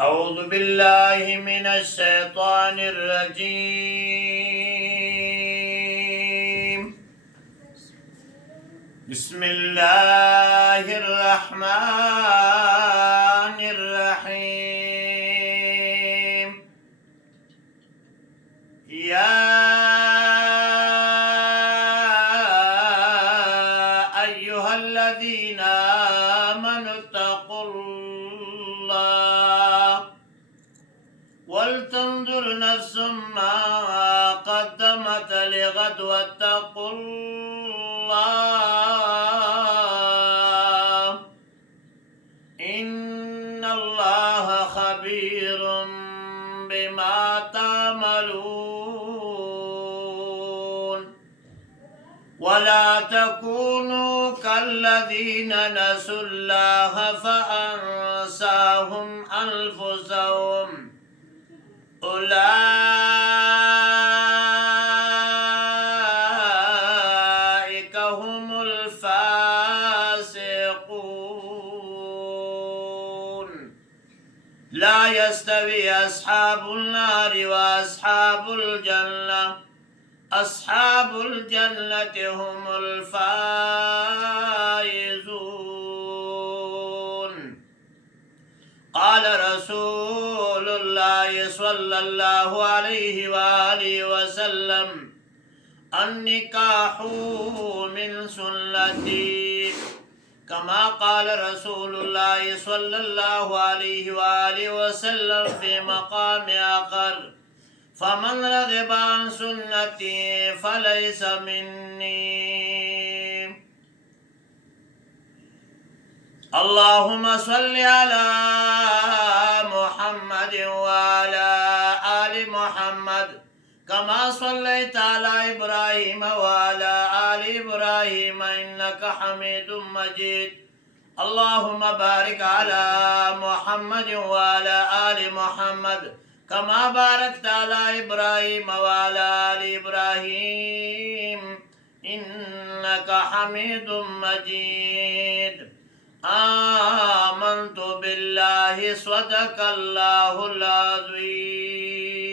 أعوذ بالله من الشيطان الرجيم. بسم الله الرحمن الرحيم. يا أيها الذين آمنوا اتقوا الله ولتنظر نفس ما قدمت لغد واتقوا الله إن الله خبير بما تعملون. ولا تكونوا كالذين نسوا الله فأنساهم أنفسهم أولئك هم الفاسقون. لا يستوي أصحاب النار وأصحاب الجنة. أصحاب الجنة هم الفائزون. قال رسول الله صلى الله عليه وآله وسلم: النكاح من سنتي، كما قال رسول الله صلى الله عليه وآله وسلم في مقام آخر: فمن رغب عن سنتي فليس مني. اللهم صل على محمد وعلى آل محمد كما صليت على إبراهيم وعلى آل إبراهيم إنك حميد مجيد. اللهم بارك على محمد وعلى آل محمد كما باركت على إبراهيم وعلى آل إبراهيم إنك حميد مجيد. آمنت بالله صدق الله العظيم.